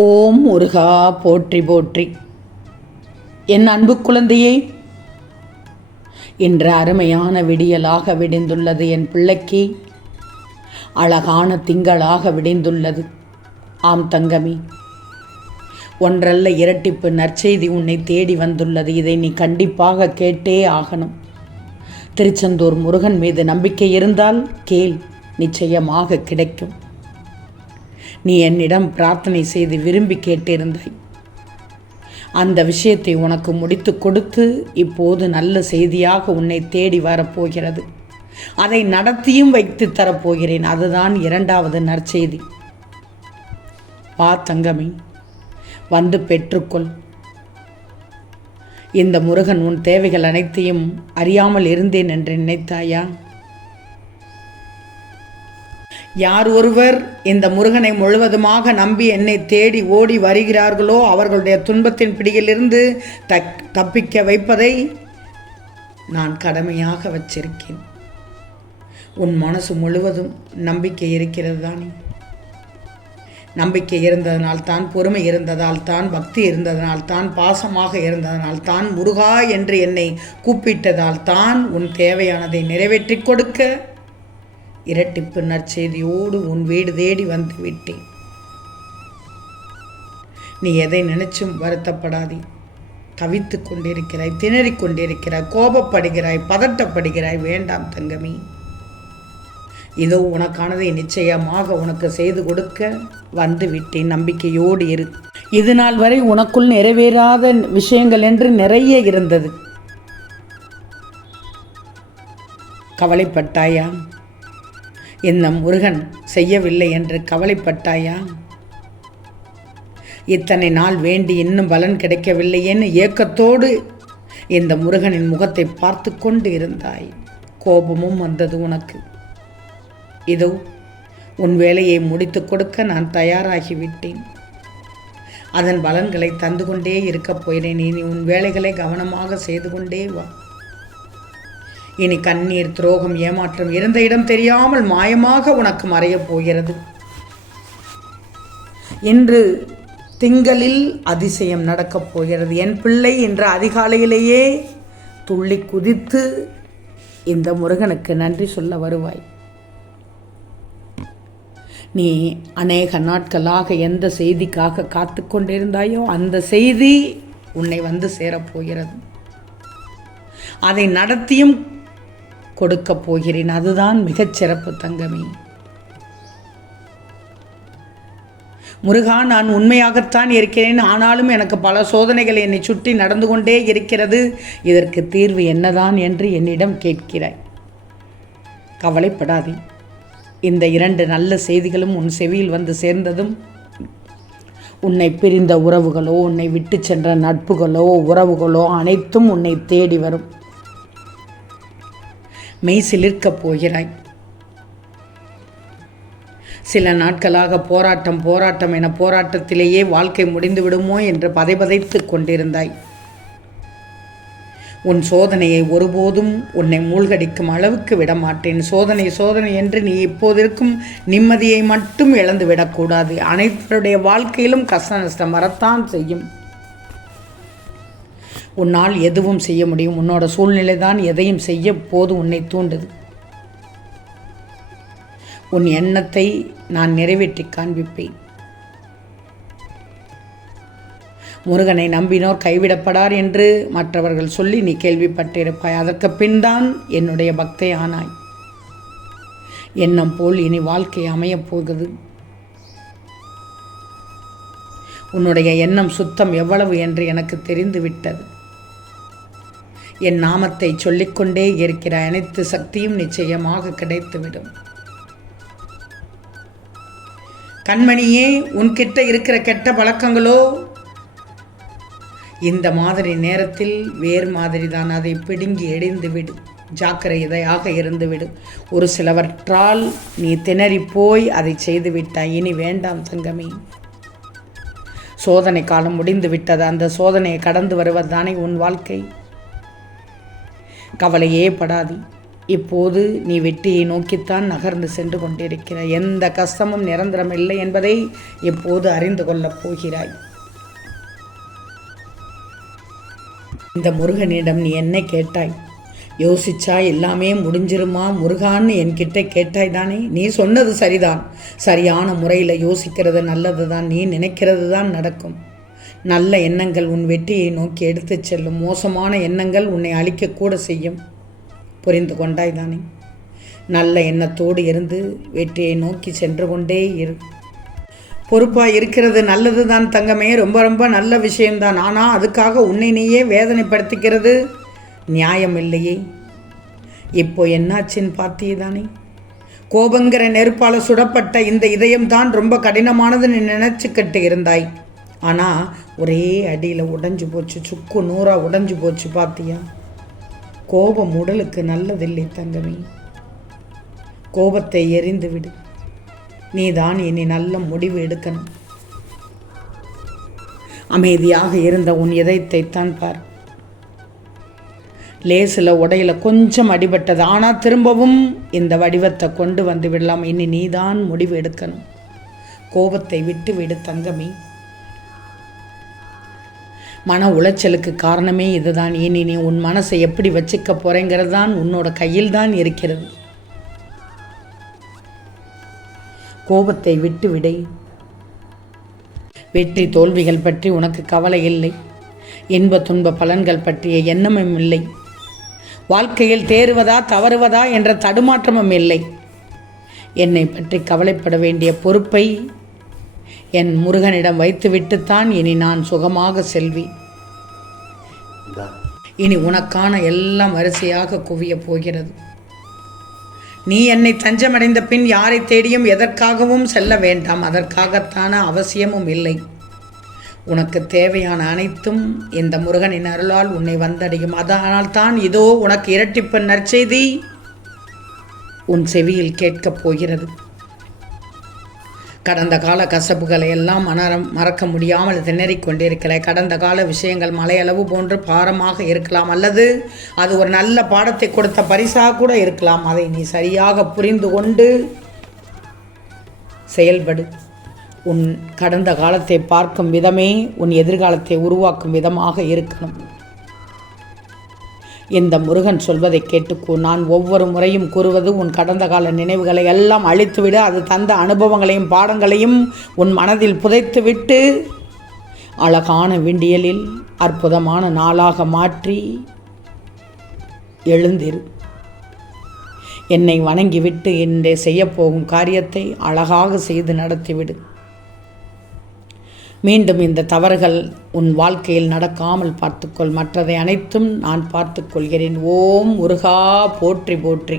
ஓம் முருகா போற்றி போற்றி. என் அன்பு குழந்தையே இன்று அருமையான விடியலாக விடிந்துள்ளது என் பிள்ளைக்கு. அழகான திங்களாக விடிந்துள்ளது. ஆம் தங்கமி ஒன்றல்ல இரட்டிப்பு நற்செய்தி உன்னை தேடி வந்துள்ளது. இதை நீ கண்டிப்பாக கேட்டே ஆகணும். திருச்செந்தூர் முருகன் மீது நம்பிக்கை இருந்தால் கேள் நிச்சயமாக கிடைக்கும். நீ என்னிடம் பிரார்த்தனை செய்து விரும்பி கேட்டிருந்தாய். அந்த விஷயத்தை உனக்கு முடித்து கொடுத்து இப்போது நல்ல செய்தியாக உன்னை தேடி வரப்போகிறது. அதை நடத்தியும் வைத்து தரப்போகிறேன். அதுதான் இரண்டாவது நற்செய்தி. வா தங்கமி வந்து பெற்றுக்கொள். இந்த முருகன் உன் தேவைகள் அனைத்தையும் அறியாமல் இருந்தேன் என்று நினைத்தாயா? யார் ஒருவர் இந்த முருகனை முழுவதுமாக நம்பி என்னை தேடி ஓடி வருகிறார்களோ அவர்களுடைய துன்பத்தின் பிடியிலிருந்து தக் தப்பிக்க வைப்பதை நான் கடமையாக வச்சிருக்கேன். உன் மனசு முழுவதும் நம்பிக்கை இருக்கிறது தானே நம்பிக்கை இருந்ததனால் தான் பொறுமை இருந்ததால் தான் பக்தி இருந்ததனால் தான் பாசமாக இருந்ததனால் தான் முருகா என்று என்னை கூப்பிட்டதால் தான் உன் தேவையானதை நிறைவேற்றி கொடுக்க இரட்டிப்பு நற்செய்தியோடு உன் வீடு தேடி வந்து விட்டேன். நீ எதை நினைச்சும் வருத்தப்படாதே. தவித்து கொண்டிருக்கிறாய் திணறிக் கொண்டிருக்கிறாய் கோபப்படுகிறாய் பதட்டப்படுகிறாய். வேண்டாம் தங்கமி. இதோ உனக்கானதை நிச்சயமாக உனக்கு செய்து கொடுக்க வந்து விட்டேன். நம்பிக்கையோடு இரு. இது நாள் வரை உனக்குள் நிறைவேறாத விஷயங்கள் என்று நிறைய இருந்தது. கவலைப்பட்டாயா? இந்த முருகன் செய்யவில்லை என்று கவலைப்பட்டாயா? இத்தனை நாள் வேண்டி இன்னும் பலன் கிடைக்கவில்லையேன்னு ஏக்கத்தோடு இந்த முருகனின் முகத்தை பார்த்து கொண்டு இருந்தாய். கோபமும் வந்தது உனக்கு. இதோ உன் வேலையை முடித்து கொடுக்க நான் தயாராகிவிட்டேன். அதன் பலன்களை தந்து கொண்டே இருக்கப் போகிறேன். இனி உன் வேலைகளை கவனமாக செய்து கொண்டே வா. இனி கண்ணீர் துரோகம் ஏமாற்றம் இருந்த இடம் தெரியாமல் மாயமாக உனக்கு மறையப் போகிறது. இன்று திங்களில் அதிசயம் நடக்கப் போகிறது. என் பிள்ளை இன்று அதிகாலையிலேயே துள்ளி குதித்து இந்த முருகனுக்கு நன்றி சொல்ல வருவாய். நீ அநேக நாட்களாக எந்த செய்திக்காக காத்து கொண்டிருந்தாயோ அந்த செய்தி உன்னை வந்து சேரப்போகிறது அதை நடத்தியும் கொடுக்கப் போகிறேன். அதுதான் மிகச் சிறப்பு தங்கமே. முருகா நான் உண்மையாகத்தான் இருக்கிறேன். ஆனாலும் எனக்கு பல சோதனைகள் என்னை சுற்றி நடந்து கொண்டே இருக்கிறது. இதற்கு தீர்வு என்னதான் என்று என்னிடம் கேட்கிறாய். கவலைப்படாதே. இந்த இரண்டு நல்ல செய்திகளும் உன் செவியில் வந்து சேர்ந்ததும் உன்னை பிரிந்த உறவுகளோ உன்னை விட்டு சென்ற நட்புகளோ உறவுகளோ அனைத்தும் உன்னை தேடி வரும். மெய் சிலிர்க்கப் போகிறாய். சில நாட்களாக போராட்டம் போராட்டம் என போராட்டத்திலேயே வாழ்க்கை முடிந்து விடுமோ என்று பதைபதைத்து கொண்டிருந்தாய். உன் சோதனையை ஒருபோதும் உன்னை மூழ்கடிக்கும் அளவுக்கு விடமாட்டேன். சோதனை சோதனை என்று நீ இப்போதிருக்கும் நிம்மதியை மட்டும் இழந்து விடக்கூடாது அனைவருடைய வாழ்க்கையிலும் கஷ்ட நஷ்டம் வரத்தான் செய்யும். உன்னால் எதுவும் செய்ய முடியும். உன்னோட சூழ்நிலை தான் எதையும் செய்ய போது உன்னை தூண்டுது. உன் எண்ணத்தை நான் நிறைவேற்றி காண்பிப்பேன். முருகனை நம்பினோர் கைவிடப்படார் என்று மற்றவர்கள் சொல்லி நீ கேள்விப்பட்டிருப்பாய். அதற்கு பின்தான் என்னுடைய பக்தை ஆனாய். எண்ணம் போல் இனி வாழ்க்கை அமையப் போகுது. உன்னுடைய எண்ணம் சுத்தம் எவ்வளவு என்று எனக்கு தெரிந்துவிட்டது. என் நாமத்தை சொல்லிக்கொண்டே இருக்கிற அனைத்து சக்தியும் நிச்சயமாக கிடைத்துவிடும். கண்மணியே உன்கிட்ட இருக்கிற கெட்ட பழக்கங்களோ இந்த மாதிரி நேரத்தில் வேறு மாதிரி தான் அதை பிடுங்கி எடிந்துவிடும் ஜாக்கிரதையாக இருந்துவிடும் ஒரு சிலவற்றால் நீ திணறி போய் அதை செய்து விட்டாய் இனி வேண்டாம் தங்கமே. சோதனை காலம் முடிந்து விட்டது அந்த சோதனையை கடந்து வருவதுதானே உன் வாழ்க்கை. கவலையே படாதி. இப்போது நீ வெற்றியை நோக்கித்தான் நகர்ந்து சென்று கொண்டிருக்கிறாய் எந்த கஷ்டமும் நிரந்தரம் இல்லை என்பதை இப்போது அறிந்து கொள்ளப் போகிறாய். இந்த முருகனிடம் நீ என்ன கேட்டாய்? யோசிச்சா எல்லாமே முடிஞ்சிருமா? முருகான்னு என்கிட்ட கேட்டாய் தானே? நீ சொன்னது சரிதான். சரியான முறையில் யோசிக்கிறது நல்லது தான் நீ நினைக்கிறது தான் நடக்கும். நல்ல எண்ணங்கள் உன் வெற்றியை நோக்கி எடுத்துச் செல்லும். மோசமான எண்ணங்கள் உன்னை அழிக்கக்கூட செய்யும். புரிந்து கொண்டாய் தானே? நல்ல எண்ணத்தோடு இருந்து வெற்றியை நோக்கி சென்று கொண்டே இரு. பொறுப்பாக இருக்கிறது நல்லது தான் தங்கமே. ரொம்ப ரொம்ப நல்ல விஷயம்தான். ஆனால் அதுக்காக உன்னை நீயே வேதனைப்படுத்திக்கிறது நியாயம் இல்லையே. இப்போ என்னாச்சுன்னு பார்த்தியே தானே? கோபங்கிற நெருப்பால் சுடப்பட்ட இந்த இதயம்தான் ரொம்ப கடினமானதுன்னு நினச்சிக்கிட்டு இருந்தாய். ஆனால் ஒரே அடியில் உடைஞ்சு போச்சு. சுக்கு நூறாக உடைஞ்சு போச்சு பார்த்தியா கோபம் உடலுக்கு நல்லதில்லை தங்கமே. கோபத்தை எரிந்து விடு. நீ தான் இனி நல்ல முடிவு எடுக்கணும். அமைதியாக இருந்த உன் இதயத்தைத்தான் பார். லேசில் உடையில கொஞ்சம் அடிபட்டது. ஆனால் திரும்பவும் இந்த வடிவத்தை கொண்டு வந்து விடலாம். இனி நீதான் முடிவு எடுக்கணும். கோபத்தை விட்டு விடு தங்கமே. மன உளைச்சலுக்கு காரணமே இதுதான். இனி நீ உன் மனசை எப்படி வச்சுக்க போறேங்கிறது தான் உன்னோட கையில் தான் இருக்கிறது. கோபத்தை விட்டு விடை. வெற்றி தோல்விகள் பற்றி உனக்கு கவலை இல்லை. இன்ப துன்ப பலன்கள் பற்றிய எண்ணமும் இல்லை. வாழ்க்கையில் தேறுவதா தவறுவதா என்ற தடுமாற்றமும் இல்லை. என்னை பற்றி கவலைப்பட வேண்டிய பொறுப்பை என் முருகனிடம் வைத்துவிட்டுத்தான் இனி நான் சுகமாக செல்வேன் இனி உனக்கான எல்லாம் வரிசையாக குவிய போகிறது. நீ என்னை தஞ்சமடைந்த பின் யாரை தேடியும் எதற்காகவும் செல்ல வேண்டாம். அதற்காகத்தான அவசியமும் இல்லை. உனக்கு தேவையான அனைத்தும் இந்த முருகனின் அருளால் உன்னை வந்தடையும். அதனால் தான் இதோ உனக்கு இரட்டிப்பு நற்செய்தி உன் செவியில் கேட்கப் போகிறது. கடந்த கால கசப்புகளை எல்லாம் மனரம் மறக்க முடியாமல் திணறிக் கொண்டிருக்கிற கடந்த கால விஷயங்கள் மலையளவு போன்று பாரமாக இருக்கலாம் அல்லது அது ஒரு நல்ல பாடத்தை கொடுத்த பரிசாக கூட இருக்கலாம். அதை நீ சரியாக புரிந்து கொண்டு செயல்படு. உன் கடந்த காலத்தை பார்க்கும் விதமே உன் எதிர்காலத்தை உருவாக்கும் விதமாக இருக்கணும். இந்த முருகன் சொல்வதை கேட்டுக்கோ. நான் ஒவ்வொரு முறையும் கூறுவது உன் கடந்த கால நினைவுகளை எல்லாம் அழித்துவிடு. அது தந்த அனுபவங்களையும் பாடங்களையும் உன் மனதில் புதைத்துவிட்டு அழகான விண்டியலில் அற்புதமான நாளாக மாற்றி எழுந்திரு. என்னை வணங்கிவிட்டு இன்றே செய்யப்போகும் காரியத்தை அழகாக செய்து நடத்திவிடு. மீண்டும் இந்த தவறுகள் உன் வாழ்க்கையில் நடக்காமல் பார்த்துக்கொள். மற்றதை அனைத்தும் நான் பார்த்துக்கொள்கிறேன். ஓம் முருகா போற்றி போற்றி.